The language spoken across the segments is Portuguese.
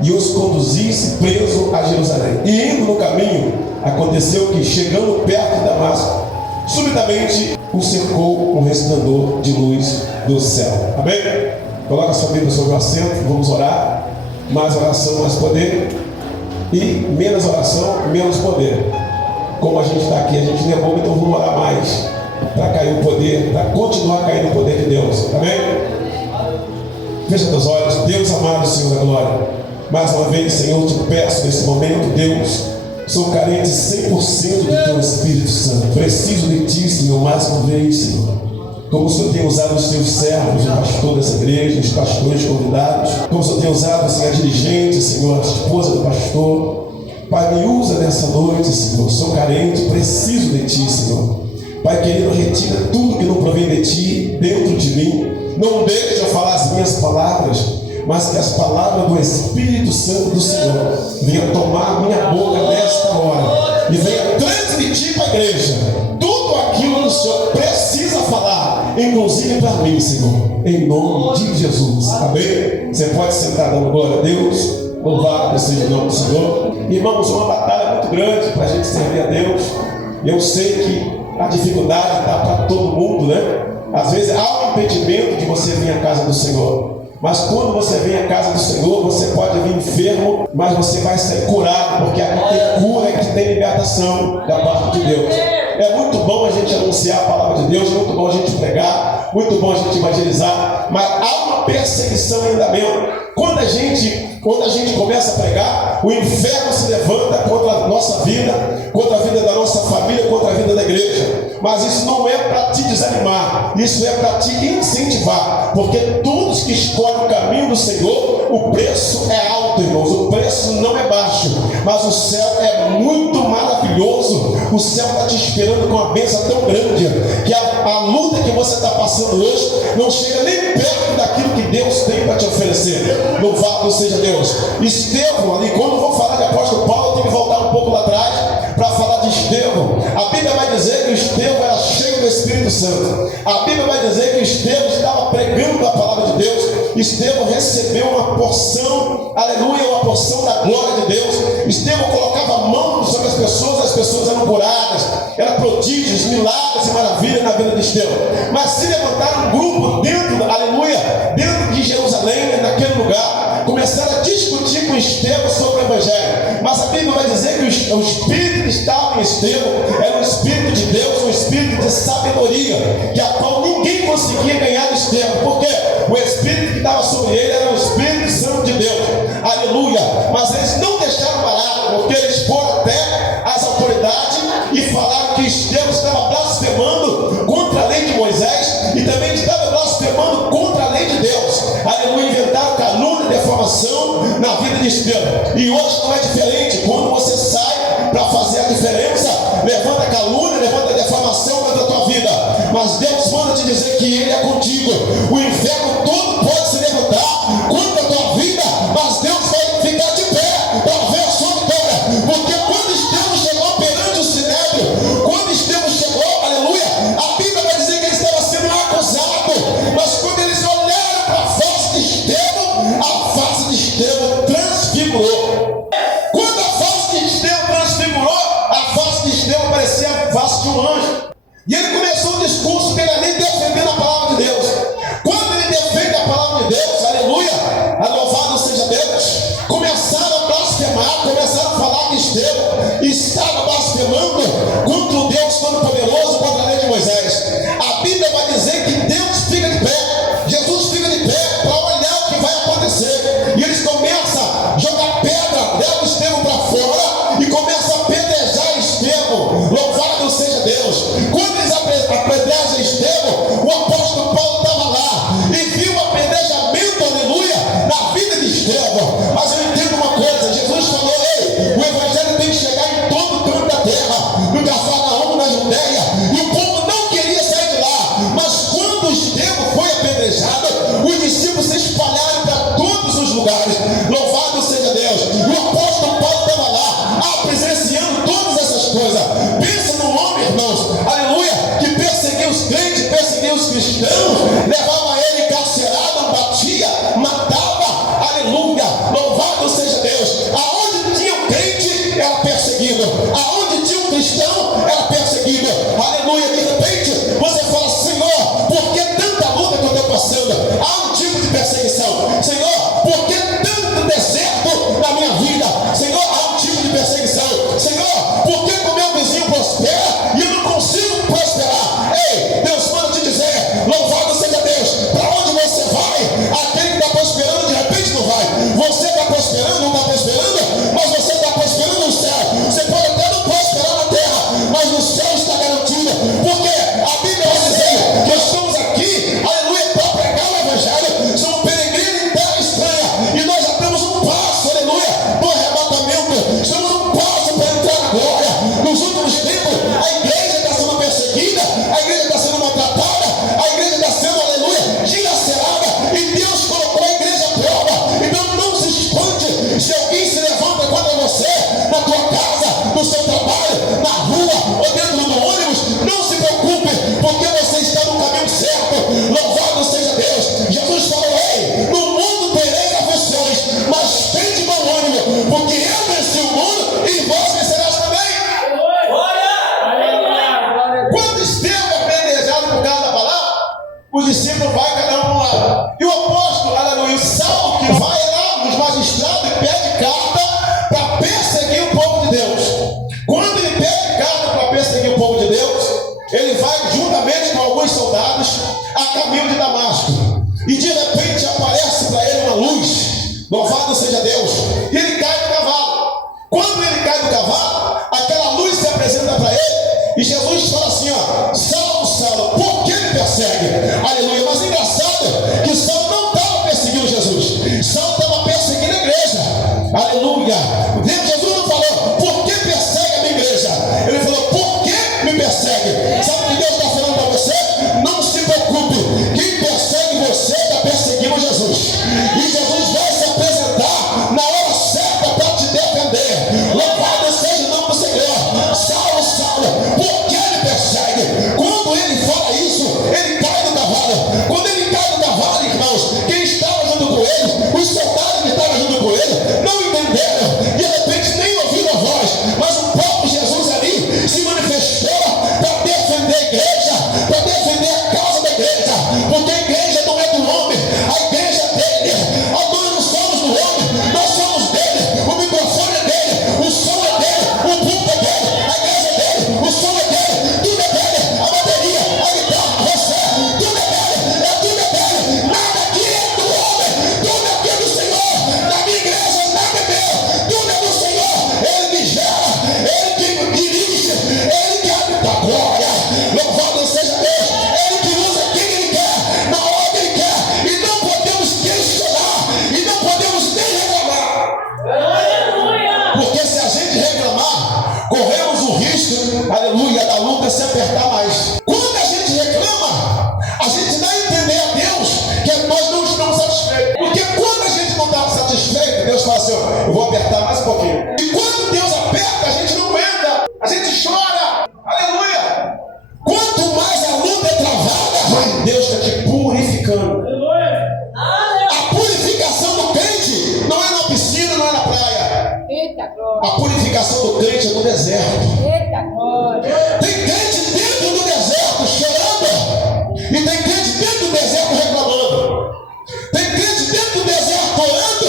e os conduzisse preso a Jerusalém. E indo no caminho, aconteceu que, chegando perto de Damasco, subitamente o cercou um resplendor de luz do céu. Amém? Coloca a sua Bíblia sobre o assento, vamos orar. Mais oração, mais poder. E menos oração, menos poder. Como a gente está aqui, a gente levou, então vamos orar mais, para cair o poder, para continuar caindo o poder de Deus. Amém? Fecha teus olhos. Deus amado, Senhor da glória, mais uma vez, Senhor, te peço nesse momento, Deus, sou carente 100% do Teu Espírito Santo. Preciso de Ti, Senhor, mais uma vez, Senhor. Como o Senhor tem usado os Teus servos, o pastor dessa igreja, os pastores convidados. Como o Senhor tem usado, Senhor, a dirigente, Senhor, a esposa do pastor. Pai, me usa nessa noite, Senhor. Sou carente, preciso de Ti, Senhor. Pai querido, retira tudo que não provém de Ti dentro de mim. Não deixe eu falar as minhas palavras, mas que as palavras do Espírito Santo do Senhor venham tomar a minha boca nesta hora e venha transmitir para a igreja tudo aquilo que o Senhor precisa falar, inclusive para mim, Senhor, em nome de Jesus. Amém? Você pode sentar dando glória a Deus. Louvado seja o nome do Senhor. Irmãos, uma batalha muito grande para a gente servir a Deus. Eu sei que a dificuldade está para todo mundo, né? Às vezes há um impedimento de você vir à casa do Senhor. Mas quando você vem à casa do Senhor, você pode vir enfermo, mas você vai sair curado, porque aqui tem cura, aqui tem libertação da parte de Deus. É muito bom a gente anunciar a palavra de Deus, muito bom a gente pregar, muito bom a gente evangelizar, mas há uma perseguição ainda mesmo. Quando a gente começa a pregar, o inferno se levanta contra a nossa vida, contra a vida da nossa família, contra a vida da igreja. Mas isso não é para te desanimar, isso é para te incentivar, porque todos que escolhem o caminho do Senhor, o preço é alto, irmãos, o preço não é baixo, mas o céu é muito maravilhoso. O céu está te esperando com uma bênção tão grande que a luta que você está passando hoje não chega nem perto daquilo que Deus tem para te oferecer. Louvado seja Deus. Estevão ali, quando eu vou falar de apóstolo Paulo, eu tenho que voltar um pouco lá atrás para falar de Estevão. A Bíblia vai dizer que o Estevão era cheio do Espírito Santo. A Bíblia vai dizer que o Estevão estava pregando a palavra de Deus. Estevão recebeu uma porção, aleluia, uma porção da glória de Deus. Estevão colocava a mão sobre as pessoas eram curadas, eram prodígios, milagres e maravilhas na vida de Estevão. Mas se levantaram um grupo dentro, aleluia, dentro de Jerusalém, naquele lugar, começaram a discutir com Estevão sobre o Evangelho. Mas a Bíblia vai dizer que o Espírito que estava em Estevão era um Espírito de Deus, um Espírito de sabedoria, que a qual ninguém conseguia ganhar de Estevão. Por quê? O Espírito que estava sobre ele era o Espírito Santo de Deus. Aleluia! Mas eles não deixaram barato, porque eles foram até as autoridades e falaram que Estevão estava blasfemando contra a lei de Moisés e também estava blasfemando contra a lei de Deus. Aleluia! Inventaram calúnia e deformação na vida de Estevão. E hoje não é diferente. Quando você sai para fazer a diferença, levanta calúnia, levanta deformação contra a tua vida. Mas Deus manda te dizer que Ele é contigo. O inferno todo pode se levantar contra a tua vida, mas Deus vai ficar de pé para ver a sua vitória. Porque quando Estevão chegou perante o Sinédrio, quando Estevão chegou, aleluia, a Bíblia vai dizer que ele estava sendo acusado. Mas quando eles olharam para a face de Estevão transfigurou. Quando a face de Estevão transfigurou, a face de Estevão parecia a face de um anjo. E ele começou o discurso dele ali defendendo a palavra de Deus. Quando ele defende a palavra de Deus, aleluia, louvado seja Deus, começaram a blasfemar, começaram a falar que Estevão estava blasfemando contra o Deus Todo-Poderoso, contra a lei de Moisés. A Bíblia vai dizer que Deus fica de pé, Jesus fica de pé para olhar o que vai acontecer. E eles começam a jogar pedra, levam Estevão para fora e começam a apedrejar Estevão. Louvado seja Deus. Quando eles apedrejam Estevão, o apóstolo Paulo estava lá e viu o apedrejamento, aleluia, na vida de Estevão. Mas eu entendo uma coisa: Jesus falou, ei, o evangelho tem que chegar em todo canto da terra, no Cafarnaum, na Judéia, e o povo não queria sair de lá. Mas quando Estevão foi apedrejado, os discípulos se espalharam para todos os lugares. Louvado seja Deus. E o apóstolo Paulo estava lá, presenciando todas essas coisas. Pensa num homem, irmãos, aleluia, que perseguia os crentes, perseguia os cristãos, levava ele encarcerado, batia, matava, aleluia, louvado seja alguém se levanta contra você, na tua casa, no seu trabalho, na rua ou dentro do ônibus, não se preocupe, porque você está no caminho certo. Louvado seja Deus. Jesus falou: ei, no mundo tereis aflições, mas tende bom ânimo, porque eu venci o mundo e vós vencerás também. Quando Estevão é apedrejado por causa da palavra, os discípulos vai cada um para um lado. E o apóstolo, aleluia, o Saulo, que vai lá nos magistrados e pede carta para perseguir o povo de Deus. Quando ele pede carta para perseguir o povo de Deus, ele vai juntamente com alguns soldados a caminho de Damasco. E de repente aparece para ele uma luz. Louvado seja Deus. E ele cai do cavalo. Quando ele cai do cavalo, aquela luz se apresenta para ele. E Jesus fala assim: ó, Saulo, Saulo, por que me persegue? Aleluia. Mas engraçado que Saulo não estava perseguindo Jesus. Saulo estava perseguindo a igreja. Aleluia. Jesus não falou: por que persegue a minha igreja? Ele falou: por que me persegue? Sabe o que Deus está falando para você? Não se preocupe. Quem persegue você está perseguindo Jesus. E Jesus vai se apresentar na hora certa para te defender. Louvado seja o nome do Senhor. Saulo, Saulo, por que ele persegue? Quando ele fala isso, ele cai do cavalo. Quando ele cai do cavalo, irmãos, quem estava junto com ele, os soldados que estavam junto com ele, não entenderam. De repente nem ouviram a voz, mas o próprio Jesus ali se manifestou para defender a igreja, para defender a causa da igreja, porque a igreja não é do homem, a igreja é dele. Nós não somos do homem, nós somos dele. O microfone é dele, o som é dele, o púlpito é dele, a igreja é dele, o som é dele, tudo é dele, a bateria, a guitarra, você, tudo é dele, nada aqui é do homem, tudo aqui é do Senhor. Na minha igreja nada é meu, tudo é do Senhor. Ele que gera, ele que dirige, ele que habita a glória. Louvado seja Deus. Ele que usa quem ele quer, na hora que ele quer, e não podemos questionar, e não podemos nem reclamar. Porque se a gente reclamar, corremos o risco, aleluia, da luta se apertar mais. Quando a gente reclama, a gente dá a entender a Deus que nós não estamos satisfeitos. Porque quando a gente não está satisfeito, Deus fala assim: ó, eu vou apertar mais um pouquinho. E quando Deus aperta, a gente não aguenta, a gente chora. Aleluia. Quanto mais a luta é travada, mais Deus está te purificando. A purificação do crente não é na piscina, não é na praia. A purificação do crente é no deserto. Tem crente dentro do deserto chorando, e tem crente dentro do deserto reclamando. Tem crente dentro do deserto orando,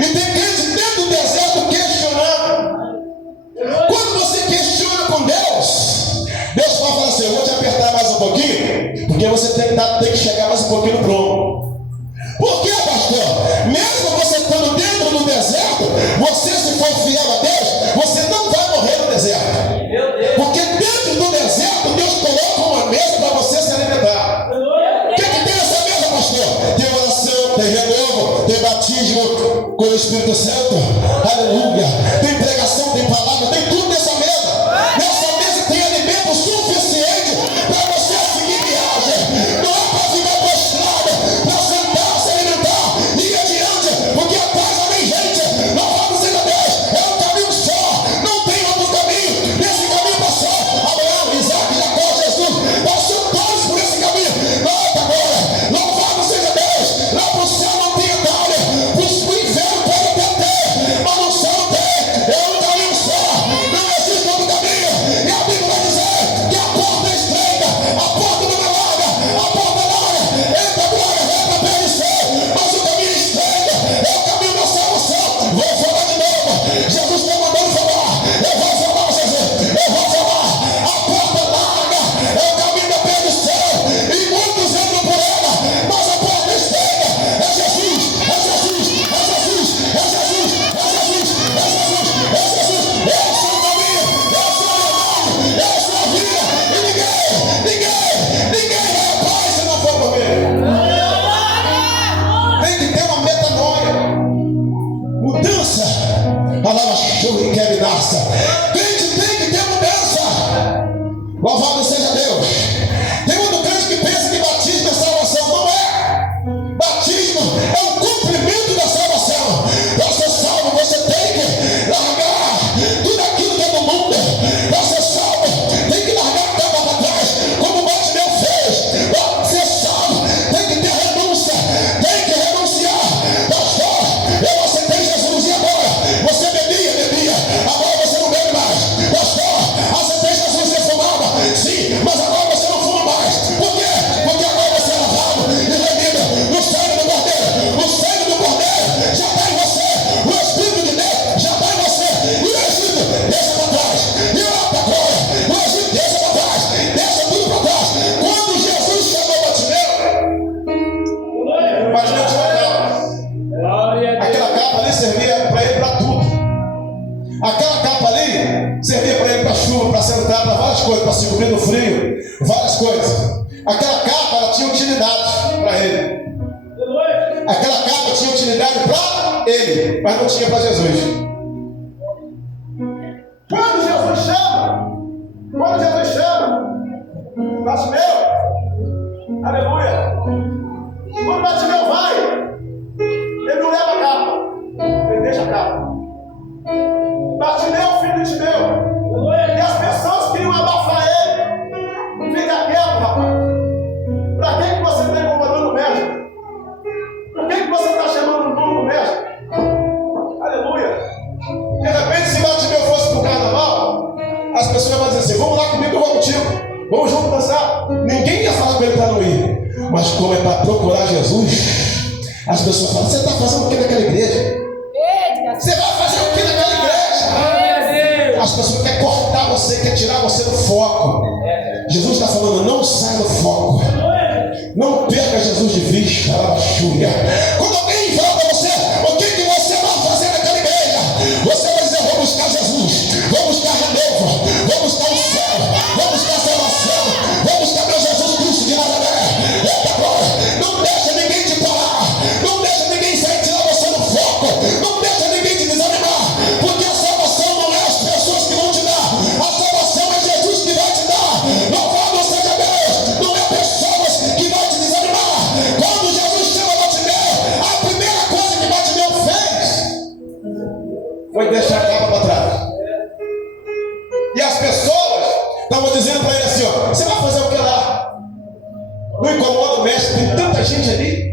e tem crente dentro do deserto questionando. Quando você questiona com Deus, Deus vai falar assim: eu vou te apertar mais um pouquinho, porque você tem que chegar mais um pouquinho no prumo. Por quê, pastor? Mesmo você estando dentro do deserto, você, se for fiel a Deus, você não vai morrer no deserto. Porque dentro do deserto, Deus coloca uma mesa para você se alimentar. O que tem nessa mesa, pastor? Tem oração, tem renovo, tem batismo com o Espírito Santo. Aleluia. Tem pregação, tem palavra, tem tudo nessa mesa. Nessa mesa tem alimento suficiente para você seguir viagem. Não é para ficar prostrado, para sentar, se alimentar e ir adiante, porque atrás já vem gente. Louvado seja Deus. É um caminho só, não tem outro caminho. Nesse caminho passou Abraão, Isaac, Jacó, Jesus. Passou todos por esse caminho. Volta agora. Louvado seja Deus. Lá para o céu não tem atalho. O inferno pode até ter, mas no céu não tem. É um caminho só, não existe outro caminho. E a Bíblia vai dizer que a porta é estreita, a porta não é larga, a porta é larga, entra a glória, entra a perdição, mas o caminho é estreito, é o caminho da salvação. Vou falar de novo. Jesus está mandando falar. Eu vou falar, Jesus, eu vou falar. A porta é larga, é o caminho da perdição, e muitos entram por ela, mas a porta é estreita. É Jesus, é Jesus, é Jesus, é Jesus, é Jesus, é Jesus, é Jesus. Esse é o caminho, essa é a verdade, essa é a vida. E ninguém vai a paz se não for por mim. Tem que ter uma metanoia, mudança. Palavra chuva e quer nasça. Crente tem que ter mudança. Louvado seja Deus. Tem muito crente que pensa que batismo é salvação. Não é. Batismo é o cumprimento da salvação. Você é salvo, você tem entrar para várias coisas, para se cobrir no frio, várias coisas. Aquela capa, ela tinha utilidade para ele. Aquela capa tinha utilidade para ele, mas não tinha para Jesus. Quando Jesus chama, Bartimeu, aleluia. Quando Bartimeu vai, ele não leva a capa, ele deixa a capa. Bartimeu, filho de Timeu, e as pessoas queriam abafar ele. Fica quieto, rapaz. Para quem que você está incomodando o mestre? Por que você está chamando o nome do mestre? Aleluia. De repente, se Bartimeu fosse para o carnaval, as pessoas iam dizer assim: vamos lá comigo, eu vou contigo, vamos junto dançar. Ninguém ia falar com ele para não ir. Mas como é para procurar Jesus, as pessoas falam: você está fazendo o que naquela igreja? Você vai fazer o que naquela igreja? As pessoas querem cortar você, querem tirar você do foco. Jesus está falando: não saia do foco. Não perca Jesus de vista. Quando alguém fala para você o que você vai fazer naquela igreja, você vai dizer: vou buscar Jesus, vou buscar renovo, vou buscar o céu, vou buscar a salvação, vou buscar meu Jesus Cristo de Nazaré. Eita glória! Não deixa ninguém te parar, não deixa ninguém sair tirar você do foco, não deixa ninguém te desanimar, porque a salvação não é as pessoas que vão te dar, a salvação é Jesus que vai te dar. Louvado seja Deus! Não é pessoas que vão te desanimar. Quando Jesus chama Bartimeu, a primeira coisa que Bartimeu fez foi deixar a capa para trás. E as pessoas estavam dizendo para ele assim: ó, você vai fazer o que lá? Não incomoda o mestre, tem tanta gente ali.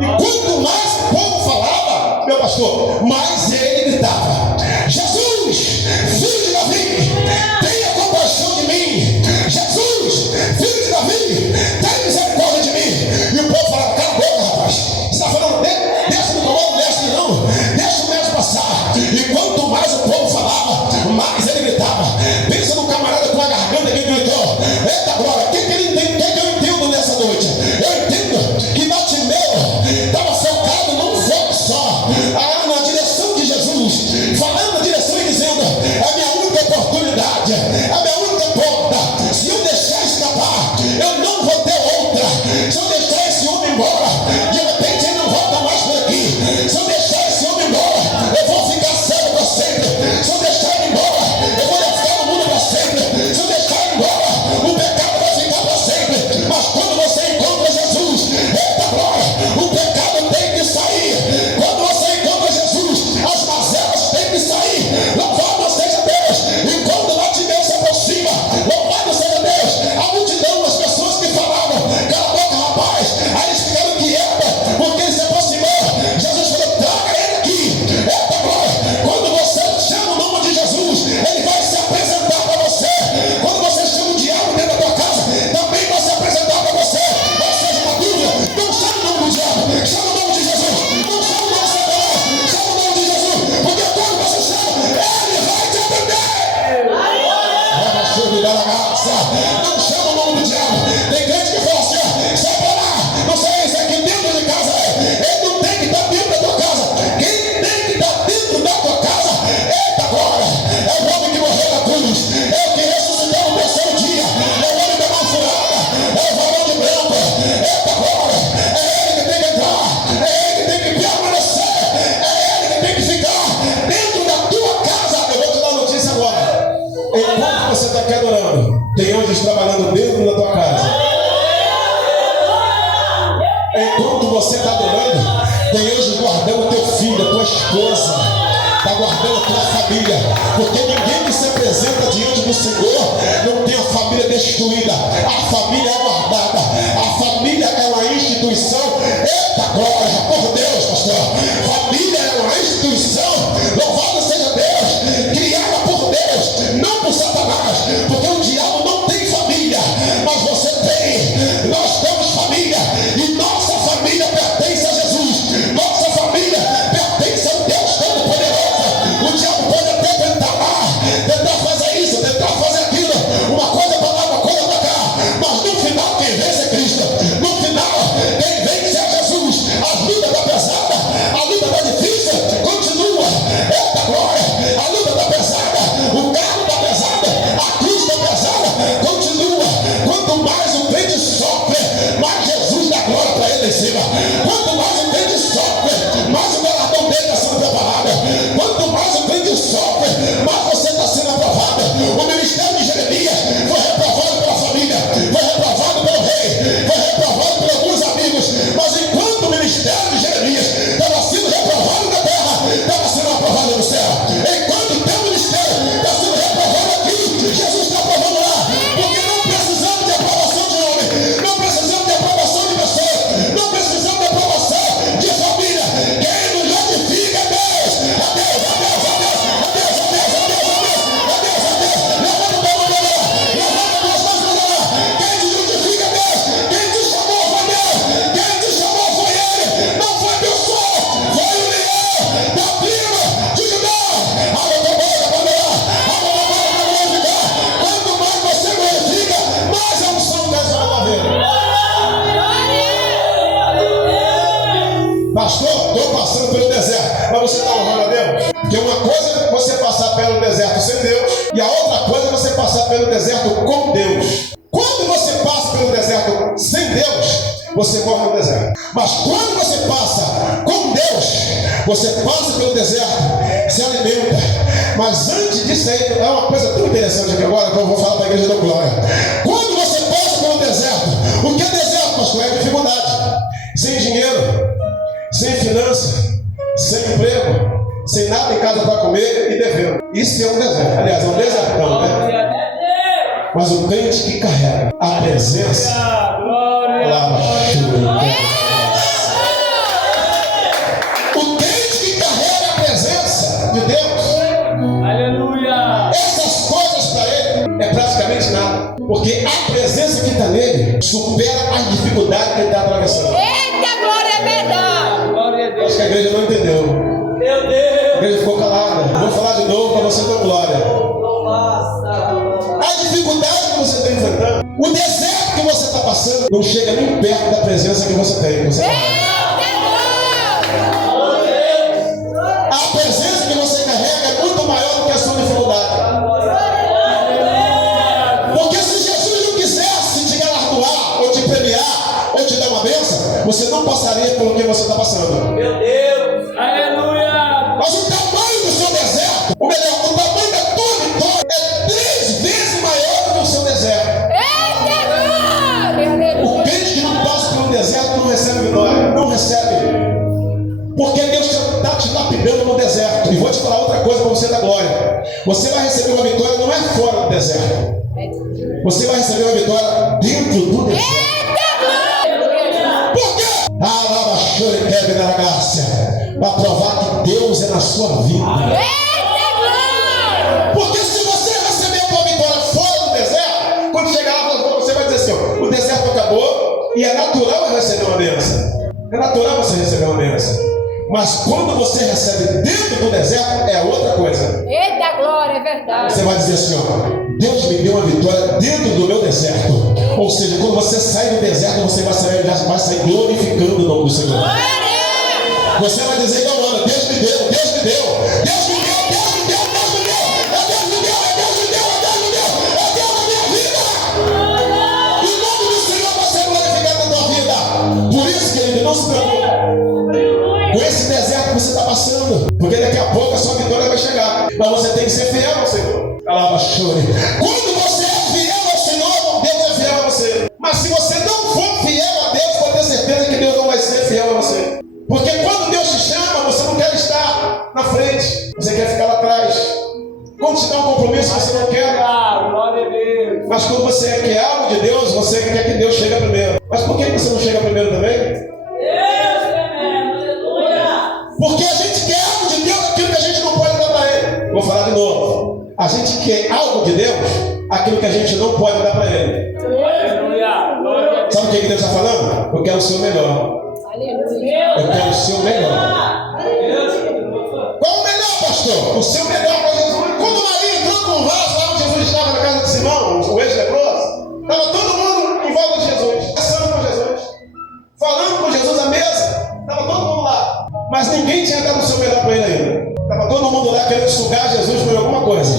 E quanto mais o povo falava, meu pastor, mais ele gritava: Jesus, filho de Davi, tenha compaixão de mim. Jesus, filho de Davi, tenha misericórdia de mim. E o povo falava: cala a boca, rapaz, você está falando dele? Deixa não incomoda o mestre não, deixa o mestre passar. E quanto mais o povo falava, mais ele gritava. Pensa no camarada com a garganta que gritou: eita glória, o que ele entende? O que eu entendo nessa noite? Eu entendo que Bartimeu estava focado num foco só, na direção de Jesus, falando na direção e dizendo: é a minha única oportunidade, é a minha única porta. Se eu deixar escapar, eu não vou ter outra. Se eu deixar esse homem embora, de repente ele não volta mais por aqui. Se eu deixar esse homem embora, eu vou ficar cego para sempre. Se eu deixar ele embora, eu vou ficar no mundo para sempre. Se eu deixar ele embora, o pecado vai ficar para sempre. Mas quando você encontra Jesus, eita glória, o pecado tem que sair. Quando você encontra Jesus, as mazelas têm que sair. Louvado seja Deus. E quando Bartimeu se aproxima, louvado seja Deus, a multidão, as pessoas que falavam: cala a boca, rapaz. Aí eles ficaram quietos, porque ele se aproximou. Jesus falou: traga ele aqui. Eita glória. Quando você chama o nome de Jesus, ele vai se apresentar para você. Quando você chama o diabo dentro da tua casa, também vai se apresentar para você. Ou seja, na Bíblia, não chama o nome do diabo, chama o nome de Jesus. Não chama o nome de Satanás, chama o nome de Jesus. Porque quando você chama, ele vai te atender. Não chama o nome do diabo. Tem gente que fala assim: ó, sai pra lá, não sei, isso aqui dentro de casa. Ele não tem que estar dentro da tua casa. Quem tem que estar dentro da tua casa, eita glória, é o homem que morreu na cruz, é o que ressuscitou no terceiro dia, é o homem da mão furada, é o varão de branco, eita glória, é ele que tem que entrar, é ele que tem que permanecer, é ele que tem que ficar dentro da tua casa. Eu vou te dar uma notícia agora. Enquanto você está aqui adorando, tem anjos trabalhando dentro da tua casa. Enquanto você está adorando, tem anjos guardando teu filho, a tua esposa, está guardando a tua família. Porque ninguém que se apresenta diante do Senhor não tem a família destruída. A família é guardada. A família é uma instituição. Eita glória, por Deus, pastor. Família é uma instituição. Louvado seja Deus, criada por Deus, não por Satanás. Porque o diabo não tem família, mas você tem. Nós temos família, e nossa família pertence a Jesus. Nossa família pertence ao Deus Todo-Poderoso. O diabo pode até tentar fazer isso, tentar fazer aquilo, uma coisa para lá, uma coisa para cá, mas no final quem vence é Cristo. No final quem vence é Jesus. A luta está pesada, a luta está pelo deserto com Deus. Quando você passa pelo deserto sem Deus, você morre no deserto. Mas quando você passa com Deus, você passa pelo deserto, se alimenta. Mas antes disso aí, é uma coisa tão interessante aqui agora, que eu vou falar para a igreja da glória. Quando você passa pelo deserto, o que é deserto, pastor? É dificuldade. Sem dinheiro, sem finança, sem emprego, sem nada em casa para comer e devendo. Isso é um deserto. Aliás, é um desertão, né? Mas o crente que carrega a presença, o crente que carrega a presença de Deus, aleluia, essas coisas para ele é praticamente nada, porque a presença que está nele supera as dificuldades que ele está atravessando. Eita, glória é verdade. Glória a Deus. Acho que a igreja não entendeu. Meu Deus. A igreja ficou calada. Vou falar de novo para você dar glória. A dificuldade que você está enfrentando, o deserto que você está passando, não chega nem perto da presença que você tem. A presença que você carrega é muito maior do que a sua dificuldade. Porque se Jesus não quisesse te galardoar, ou te premiar, ou te dar uma bênção, você não passaria pelo que você está passando. Meu Deus, aleluia. Mas o tamanho do seu deserto, o tamanho da tua vitória é 3 vezes maior do que o seu deserto. O crente que não passa pelo deserto não recebe vitória, não recebe. Porque Deus está te lapidando no deserto. E vou te falar outra coisa para você dar glória. Você vai receber uma vitória não é fora do deserto. Você vai receber uma vitória dentro do deserto. Por quê? Para provar que Deus é na sua vida. Porque se você receber a tua vitória fora do deserto, quando chegar lá, você vai dizer assim: ó, o deserto acabou e é natural receber uma bênção. É natural você receber uma bênção. Mas quando você recebe dentro do deserto, é outra coisa. Eita glória, é verdade. Você vai dizer assim: ó, Deus me deu uma vitória dentro do meu deserto. Ou seja, quando você sai do deserto, você vai sair glorificando o nome do Senhor. Você vai dizer: não, mano, Deus me deu, Deus me deu, Deus me deu, Deus me deu, Deus me deu, é Deus me deu, é Deus me deu, é Deus me deu, é Deus na minha vida. E o nome do Senhor vai ser glorificado na tua vida. Por isso, querido, não se preocupe com esse deserto que você está passando, porque daqui a pouco a sua vitória vai chegar. Mas você tem que ser fiel ao Senhor. Quando você é fiel ao Senhor, Deus é fiel a você. Mas se você não for fiel a Deus, pode ter certeza que Deus não vai ser fiel a você. Porque quando Deus te chama, você não quer estar na frente, você quer ficar lá atrás. Quando te dá um compromisso, você não quer. Mas quando você quer algo de Deus, você quer que Deus chegue primeiro. Mas por que você não chega primeiro também? Porque a gente quer algo de Deus, aquilo que a gente não pode dar para Ele. Vou falar de novo. A gente quer algo de Deus, aquilo que a gente não pode dar para Ele. Sabe o que Deus está falando? Eu quero o seu melhor. Eu quero o seu melhor. Qual o melhor, pastor? O seu melhor para Jesus. Quando Maria entrou com o vaso lá onde Jesus estava na casa de Simão, o ex-leproso, estava todo mundo em volta de Jesus, conversando com Jesus, falando com Jesus à mesa. Estava todo mundo lá. Mas ninguém tinha dado o seu melhor para ele ainda. Estava todo mundo lá querendo sugar Jesus por alguma coisa.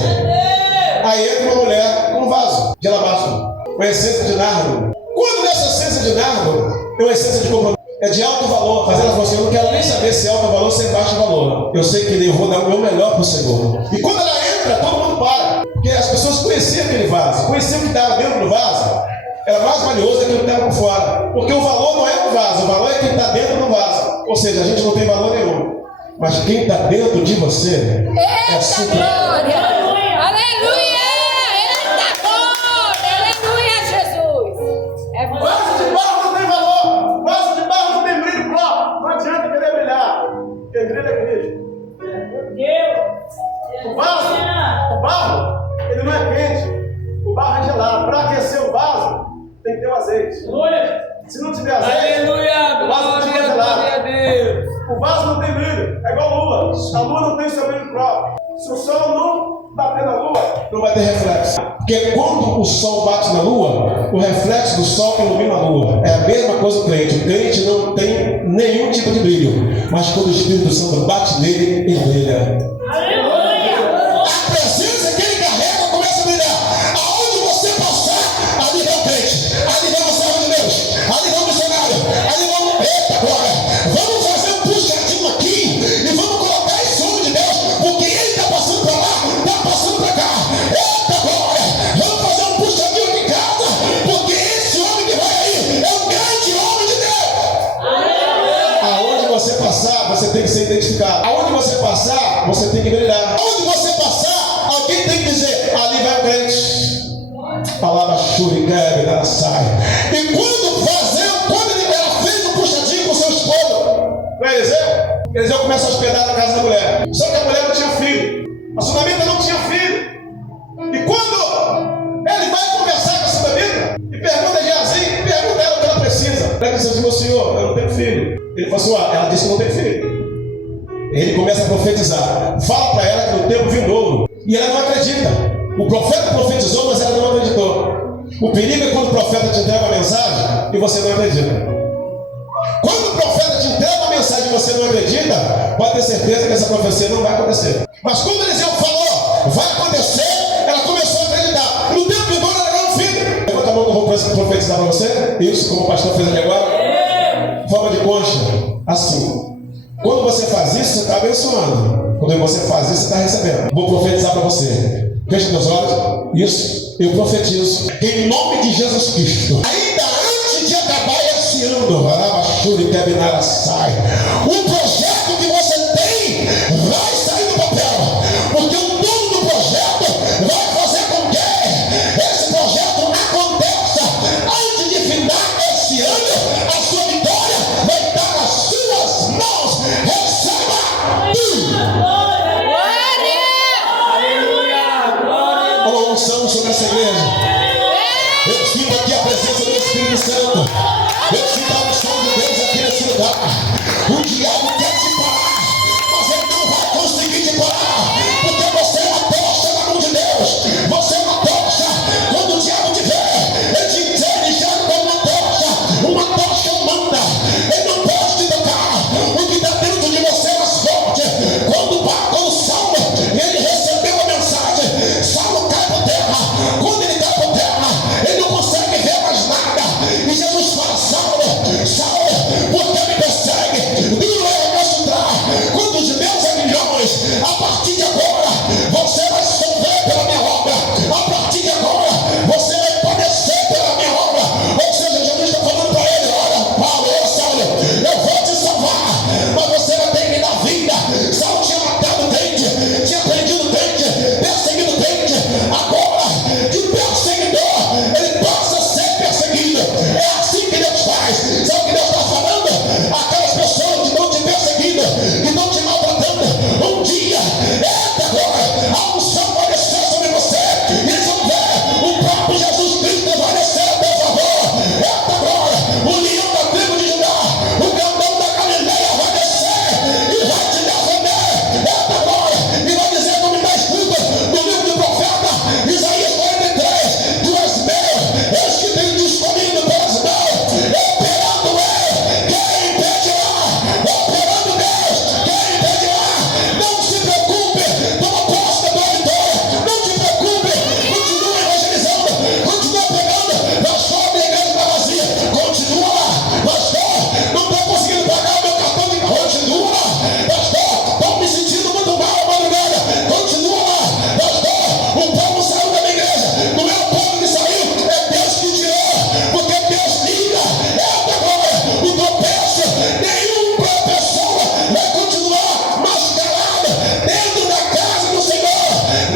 Aí entra uma mulher com um vaso de alabastro, com essência de nardo. Quando nessa essência de nardo, é uma essência de compromisso, é de alto valor, mas ela falou assim: eu não quero nem saber se é alto valor ou se é baixo valor. Eu sei que eu vou dar o meu melhor para o Senhor. E quando ela entra, todo mundo para. Porque as pessoas conheciam aquele vaso, conheciam o que estava dentro do vaso. Era mais valioso do que o que estava por fora. Porque o valor não é o vaso, o valor é quem está dentro do vaso. Ou seja, a gente não tem valor nenhum. Mas quem está dentro de você é super. Glória! Aleluia! Eita glória! Aleluia, Jesus! É Vaso de barro não tem valor. Vaso de barro não tem brilho próprio. Não adianta querer brilhar. Quem brilha é Cristo. O barro, ele não é quente. O barro é gelado. Para aquecer o vaso, tem que ter o azeite. Se não tiver azeite, aleluia, o vaso não fica gelado. glória a Deus. O vaso não tem brilho. É igual a lua. A lua não tem seu brilho próprio. Se o sol não bater na lua, não vai ter reflexo. Porque quando o sol bate na lua, o reflexo do sol ilumina a lua. É a mesma coisa do crente. O crente não tem nenhum tipo de brilho. Mas quando o Espírito Santo bate nele, ele brilha. Aleluia! A presença que ele carrega começa a brilhar. Aonde você tem que brilhar. Onde você passar, alguém tem que dizer: ali vai o crente. Palavra churicebe, ela sai. E quando ele fez um puxadinho com seu esposo, para Eliseu começa a hospedar na casa da mulher. Só que a mulher não tinha filho. A sunamita não tinha filho. E quando ele vai conversar com a sunamita e pergunta a Geazi, pergunta ela o que ela precisa. Ela diz assim: meu senhor, eu não tenho filho. Ele falou assim: ela disse que não tem filho. Ele começa a profetizar. Fala para ela que no tempo vindouro. E ela não acredita. O profeta profetizou, mas ela não acreditou. O perigo é quando o profeta te entrega uma mensagem e você não acredita. Quando o profeta te entrega uma mensagem e você não acredita, pode ter certeza que essa profecia não vai acontecer. Mas quando Eliseu falou, vai acontecer, ela começou a acreditar. No tempo vindouro ela ganhou um filho. Levanta a mão que eu vou profetizar para você. Isso, como o pastor fez ali agora. Forma de concha. Assim. Quando você faz isso, você está abençoando. Quando você faz isso, você está recebendo. Vou profetizar para você. Feche meus olhos. Isso, eu profetizo. Em nome de Jesus Cristo. Ainda antes de acabar esse ano, sai. O projeto que você tem vai sair do papel. Porque o dono do projeto vai fazer com que esse projeto aconteça. Antes de findar esse ano, a sua vitória vai estar nas suas mãos. Receba! Unção sobre essa igreja. Eu sinto aqui a presença do Espírito Santo. Eu sinto a unção de Deus aqui nesse lugar. O diabo quer te parar, mas ele não vai conseguir te parar, porque você é uma tocha na mão de Deus. Você é uma tocha. Quando o diabo te vê, ele te enxerga como uma tocha humana. Ele não pode te tocar. O que está dentro de você é mais forte. Quando Saulo, ele recebeu a mensagem, Saulo cai por terra. Quando ele cai por terra, ele não consegue ver mais nada. E Jesus fala: Saulo, por que me persegue? Duro é o meu sudar. Quando os meus aguilhões, a partir de agora, você vai sofrer pela minha obra. A partir de agora, você vai padecer pela minha obra. Ou seja, Jesus está falando para ele: olha, Paulo, Saulo, eu vou te salvar, mas você vai ter que me dar vida. Saulo tinha matado o dente, tinha prendido o dente, perseguido o dente. Agora, de perseguidor, ele passa a ser perseguido. É assim que Deus faz. Sabe o que Deus está falando? Aquelas pessoas que estão te perseguindo, que estão te maltratando, um dia, agora, a unção vai descer sobre você. E eles vão ver o próprio Jesus Cristo vai descer a teu favor. Agora, o leão da tribo de Judá, o grandão da Galileia vai descer e vai te defender. Agora, e vai dizer como está escrito no livro do profeta Isaías 43: tu és meu, eis que tenho te escolhido, tu és meu, operando eu, quem impedirá? Operando Deus, quem impedirá? Não se preocupe, toma posse da tua vitória. Não te preocupe, continua evangelizando, continua pregando. Pastor, minha igreja está vazia, continua lá. Pastor, não estou conseguindo pagar o meu cartão de crédito, continua lá. Pastor, estou me sentindo muito mal a madrugada, continua lá. Pastor, o povo saiu da minha igreja, não é o povo que saiu, é Deus que tirou, porque Deus liga. Agora, o tropeço, nenhuma pessoa vai continuar mascarado dentro da casa do Senhor.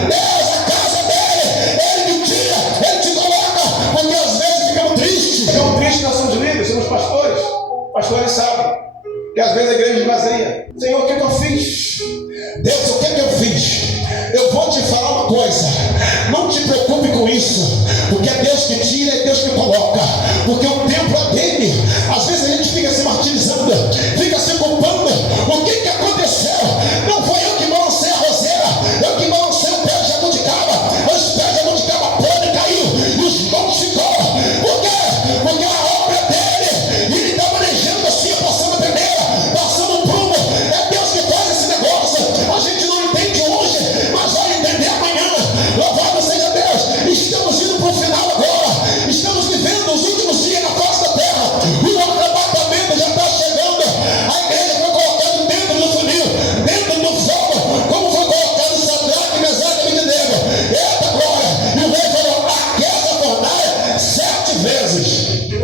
Deus, a casa dele, ele te tira, ele te coloca, porque às vezes ficamos tristes. Ficamos tristes, nós somos líderes, somos pastores. Pastores sabem que às vezes a igreja esvazia. Senhor, o que eu fiz? Deus, o que eu fiz? Eu vou te falar uma coisa: não te preocupe com isso, porque é Deus que tira, é Deus que coloca, porque o tempo é dele. Às vezes a gente fica se martirizando, fica se culpando. O que aconteceu? Não foi eu que balancei a roseira, eu que balancei o pé de jabuticaba. Os pés de jabuticaba podem caiu e os mãos ficou. Por quê? Porque a obra é dele, e ele está manejando assim, passando a peneira, passando um prumo. É Deus que faz esse negócio. A gente não entende hoje, mas vai entender amanhã. Louvado seja Deus. Estamos indo para o final agora. Estamos vivendo os últimos dias na face da terra. O arrebatamento já está chegando. A igreja foi colocada dentro do funil, dentro do fogo, como foi colocado Sadraque, Mesaque e Abednego. Eita glória! E o rei falou: aqueça a fornalha 7 vezes.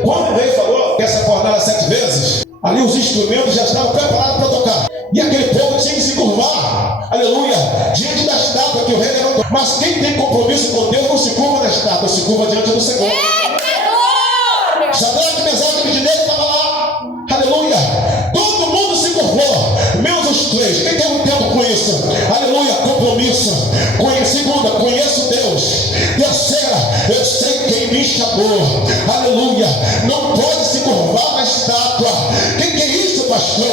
Quando o rei falou que essa fornalha 7 vezes, ali os instrumentos já estavam preparados para tocar. E aquele povo tinha que se curvar. Aleluia! diante da estátua que o rei levantou. Mas quem tem compromisso com Deus não se curva na estátua, se curva diante do Senhor. Sadraque, Mesaque e Abednego estavam lá. Aleluia. Todo mundo se curvou, menos os três. Quem tem um tempo com isso? Aleluia. Compromisso. Segunda, conheço Deus. Terceira, eu sei quem me chamou. Aleluia. Não pode se curvar na estátua. Que é isso, pastor?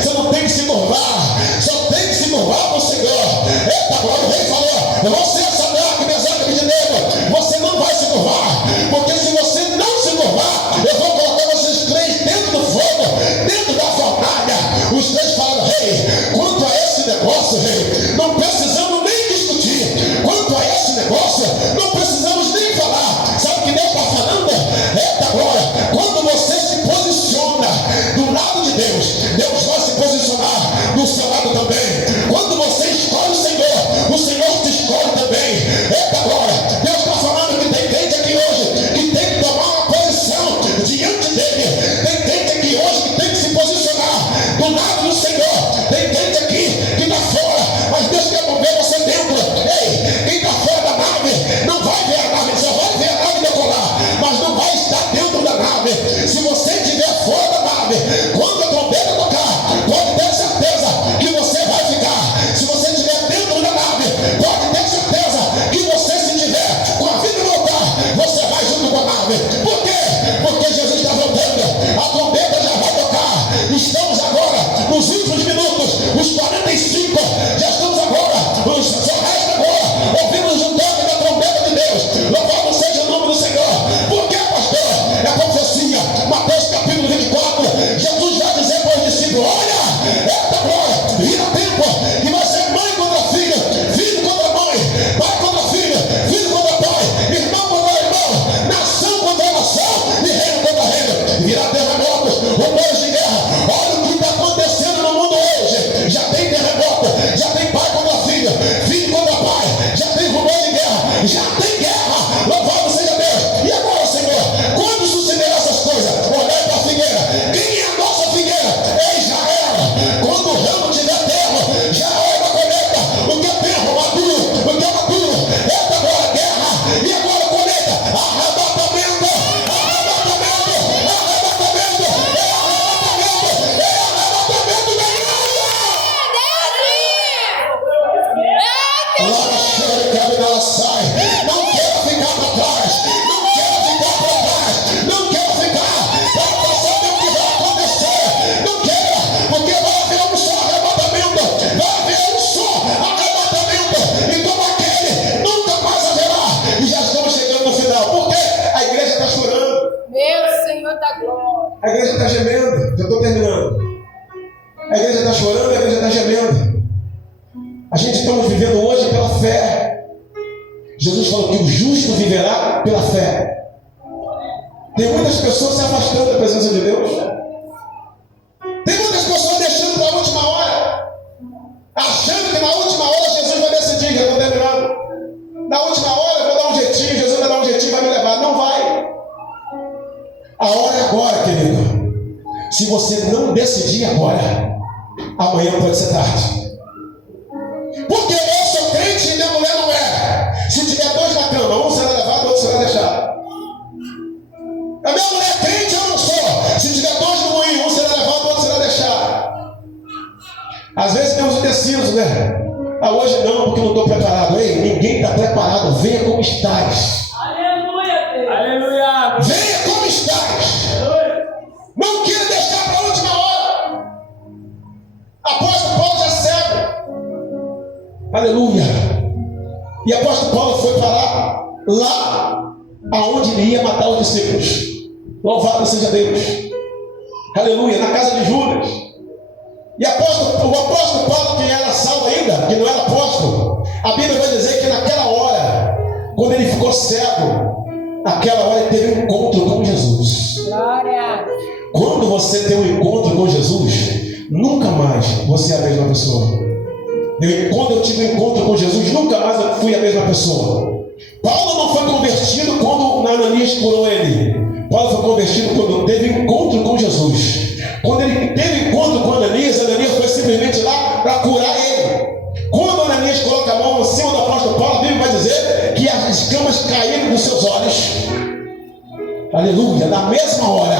Você não tem que se curvar. Só tem que se curvar para o Senhor. Eita, agora o rei falou: você é Sadraque, Mesaque e Abednego. Você não vai se curvar. Porque se você não se curvar, eu vou colocar vocês três dentro do fogo, dentro da fornalha. Os três falaram: rei, quanto a esse negócio, rei, não precisamos nem discutir. Quanto a esse negócio, não precisamos nem falar. Sabe o que Deus está falando? Eita glória, quando você se posiciona do lado de Deus, Deus vai se posicionar do seu lado também. Quando você escolhe o Senhor te escolhe também. Eita glória, Deus está falando que tem crente aqui hoje que tem que tomar uma posição diante dele. Tem crente aqui hoje que tem que se posicionar do lado do Senhor. Tem crente aqui que está fora, mas Deus quer mover você dentro. Ei, quem está fora da nave não vai ver a nave, só vai ver a nave decolar, mas não vai estar dentro da nave. Se você estiver fora da nave, quando a trombeta tocar, pode ter certeza que você vai ficar. Se você estiver dentro da nave, pode ter certeza que você, se tiver com a vida voltar, você vai junto com a nave. Por quê? Porque Jesus está voltando. A trombeta já vai tocar. Estamos agora nos últimos minutos, os 45. Já estamos agora, só resta agora ouvimos o toque da trombeta de Deus. Louvado seja o nome do Senhor. Por quê, pastor? É profecia. Mateus capítulo 24. Jesus vai dizer para os discípulos: olha, eita glória, vira tempo que vai ser mãe contra filho, filho contra mãe, pai contra filho, filho contra pai, irmão contra irmão, nação contra nação e reino contra reino. Virá terremotos, rumores de guerra. Olha o que está acontecendo no mundo hoje. Já tem terremoto, já tem pai contra filho, filho contra pai, já tem rumor de guerra, já tem guerra. Louvado seja Deus. E agora, Senhor, quando sucederão essas coisas? Olhai para a figueira. Quem é a nossa figueira? É Israel. Quando o ramo tiver terra, já é hora da colheita. O que é terra? Maduro. O que é maduro? Eita, agora guerra. E agora colheita. Arrebatamento. Arrebatamento. Arrebatamento. É arrebatamento. É arrebatamento da igreja. Lá chora e cabe na sai. Não quero ficar para trás. Não quero ficar para trás. Não quero ficar para saber o que vai acontecer. Não quero, porque vai haver um só arrebatamento. Vai haver um só arrebatamento. E como aquele, nunca mais haverá. E já estamos chegando no final. Por quê? A igreja está chorando. Meu Senhor da glória. A igreja está gemendo. Já estou terminando. A igreja está chorando, a igreja está gemendo. A gente estamos vivendo hoje pela fé. Jesus falou que o justo viverá pela fé. Tem muitas pessoas se afastando da presença de Deus. Tem muitas pessoas deixando para a última hora, achando que na última hora Jesus vai decidir. Já estou terminando. Na última hora eu vou dar um jeitinho, Jesus vai dar um jeitinho, vai me levar. Não vai. A hora é agora, querido. Se você não decidir agora, amanhã pode ser tarde. Porque eu sou crente e minha mulher não é. Se tiver dois na cama, um será levado, outro será deixado. A minha mulher é crente, eu não sou. Se tiver dois no moinho, um será levado, outro será deixado. Às vezes temos indecisos, né? Ah, hoje não, porque não estou preparado. Ei, ninguém está preparado. Venha como estás. Aleluia, Deus. Aleluia. Venha como estás. Não queira deixar para a última hora. Apóstolo Paulo já cego. Aleluia. E apóstolo Paulo foi parar lá aonde ele ia matar os discípulos. Louvado seja Deus. Aleluia. Na casa de Judas. E o apóstolo Paulo, que era salvo ainda, que não era apóstolo, a Bíblia vai dizer que naquela hora, quando ele ficou cego, naquela hora ele teve um encontro com Jesus. Glória. Quando você tem um encontro com Jesus, nunca mais você é a mesma pessoa. Quando eu tive um encontro com Jesus, nunca mais eu fui a mesma pessoa. Paulo não foi convertido quando Ananias curou ele. Paulo foi convertido quando teve um encontro com Jesus. Quando ele teve encontro com Ananias, Ananias foi simplesmente lá para curar ele. Quando Ananias coloca a mão em cima do apóstolo Paulo, a Bíblia vai dizer que as escamas caíram dos seus olhos. Aleluia. Na mesma hora,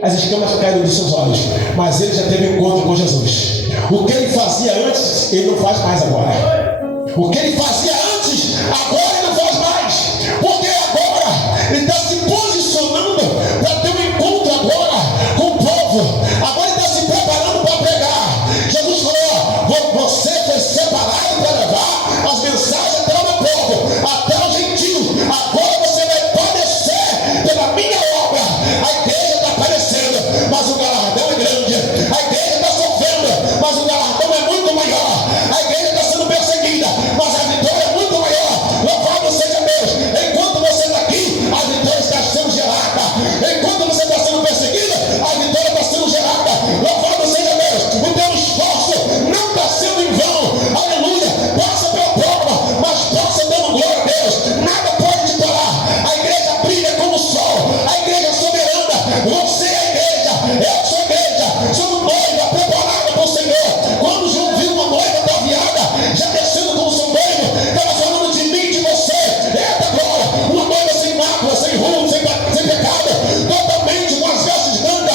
as escamas caíram dos seus olhos, mas ele já teve um encontro com Jesus. O que ele fazia antes, ele não faz mais agora. O que ele fazia antes, agora ele não faz mais. Porque agora ele está se posicionando para ter um encontro agora com o povo. Agora ele está se preparando para pregar. Jesus falou: você foi separado para levar as mensagens até o meu povo, até os gentios. Agora você vai padecer pela minha obra. A igreja está padecendo, mas o galardão é grande. A igreja está sofrendo, mas o galardão é muito maior. A igreja está sendo perseguida, mas a vitória é muito maior. Louvado seja Deus. Enquanto você está aqui, a vitória está sendo gerada. Enquanto você está sendo perseguida, a vitória está sendo gerada. Louvado seja Deus. O teu esforço não está sendo em vão. Aleluia. Passa pela prova, mas passa dando glória a Deus. Nada pode te parar. A igreja brilha como o sol. A igreja é soberana. Você é a igreja. Eu sou a igreja. Somos noiva preparada para o Senhor. Quando João viu uma noiva ataviada, já descendo com o seu noivo, estava falando de mim e de você. Eita glória. Uma noiva sem mácula, sem rumo, sem pecado, totalmente com as vestes brancas.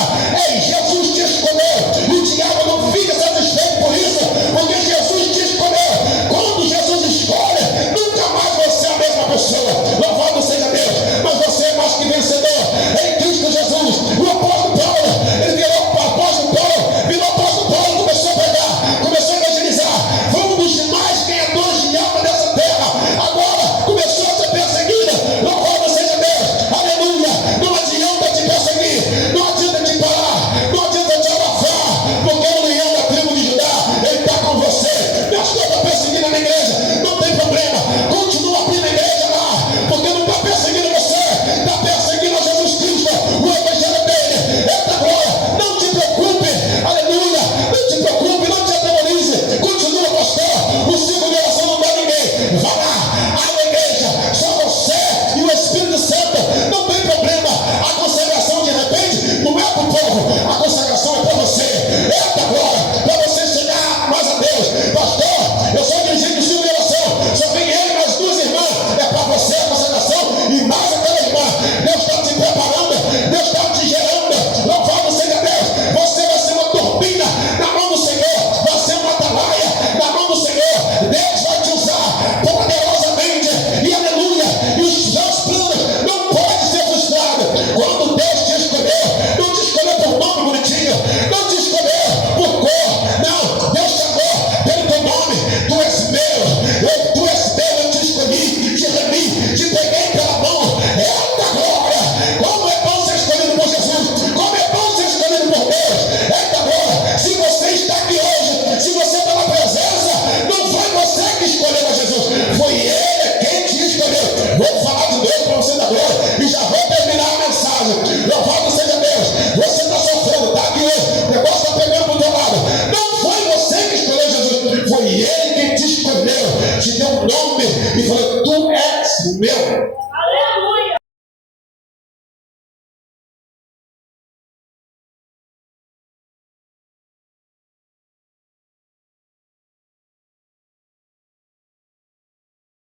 Ei, Jesus te escolheu. E o diabo não fica satisfeito por isso, porque Jesus te escolheu. Quando Jesus escolhe, nunca mais você é a mesma pessoa. Louvado seja Deus. Mas você é mais que vencedor em Cristo Jesus. O apóstolo Paulo, ele virou o apóstolo Paulo, virou o apóstolo Paulo, começou a pregar, começou a evangelizar. Foi um dos mais ganhadores de alma dessa terra. Agora começou a ser perseguida. Louvado seja Deus. Aleluia. Não adianta te perseguir, não adianta te parar, não adianta te abafar, porque o leão da tribo de Judá, ele está com você. Pastor, está perseguindo na igreja, não tem problema, continua aqui na igreja lá, porque não está perseguindo você, está perseguindo a Jesus Cristo, o evangelho dele. Eita glória. Não te preocupe, aleluia, não te preocupe, não te atemorize, continua, pastor. O ciclo de oração não dá ninguém. Vá lá, a igreja, só você e o Espírito Santo, não tem problema. A consagração de repente não é para o povo, a consagração é para você. Eita glória, para você chegar mais a Deus. Pastor, eu sou dirigente do ciclo de oração, só tem ele e mais duas irmãs. É para você a consagração e mais aquela irmã. Deus está te preparando, Deus está te gerando. Louvado seja Deus. Você vai ser uma turbina na mão do Senhor, vai ser uma atalaia na mão do Senhor. Deus vai te usar poderosamente, e aleluia. E os seus planos não podem ser frustrados. Quando Deus te escolheu, não te escolheu por nome bonitinho, não te escolheu por cor, não. Deus chamou pelo teu nome. Tu és meu, tu és meu, eu te escolhi, te remi, te peguei pela mão. Eita glória. Como é bom ser escolhido por Jesus, como é bom ser escolhido por Deus. Eita glória. Se você está aqui hoje, se você está na presença, não foi você que escolheu a Jesus, foi Ele quem te escolheu. Vou falar de Deus para você da glória e já vou terminar a mensagem. Louvado seja Deus. Você está sofrendo, está aqui hoje, o negócio está pegando para o teu lado. Não foi você que escolheu Jesus, foi Ele quem te escolheu, te deu um nome e falou: tu és meu.